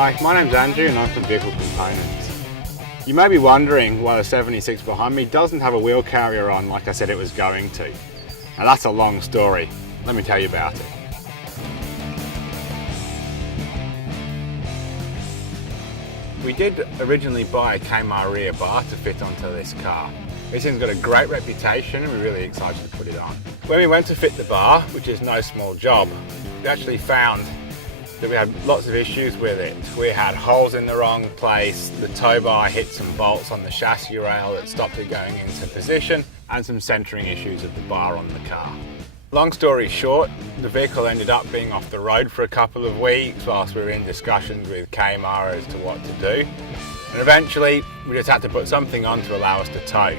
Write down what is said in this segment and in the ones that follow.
Hi, my name's Andrew and I'm from Vehicle Components. You may be wondering why the 76 behind me doesn't have a wheel carrier on like I said it was going to. Now that's a long story. Let me tell you about it. We did originally buy a Kmart rear bar to fit onto this car. This thing's got a great reputation and we're really excited to put it on. When we went to fit the bar, which is no small job, we actually found that we had lots of issues with it. We had holes in the wrong place, the tow bar hit some bolts on the chassis rail that stopped it going into position, and some centering issues of the bar on the car. Long story short, the vehicle ended up being off the road for a couple of weeks whilst we were in discussions with Kmart as to what to do. And eventually, we just had to put something on to allow us to tow.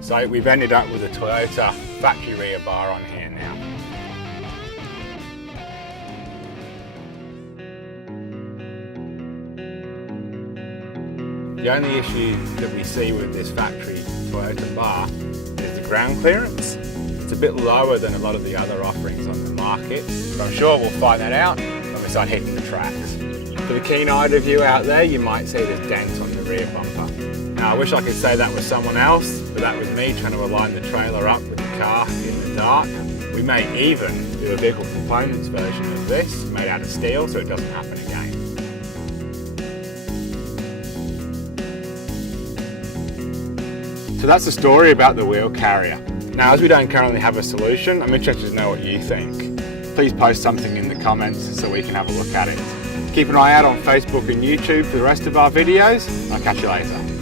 So we've ended up with a Toyota factory rear bar on here now. The only issue that we see with this factory Toyota bar is the ground clearance. It's a bit lower than a lot of the other offerings on the market, but I'm sure we'll find that out when we start hitting the tracks. For the keen-eyed of you out there, you might see this dent on the rear bumper. Now I wish I could say that was someone else, but that was me trying to align the trailer up with the car in the dark. We may even do a Vehicle Components version of this, made out of steel, so it doesn't happen again. So that's the story about the wheel carrier. Now, as we don't currently have a solution, I'm interested to know what you think. Please post something in the comments so we can have a look at it. Keep an eye out on Facebook and YouTube for the rest of our videos. I'll catch you later.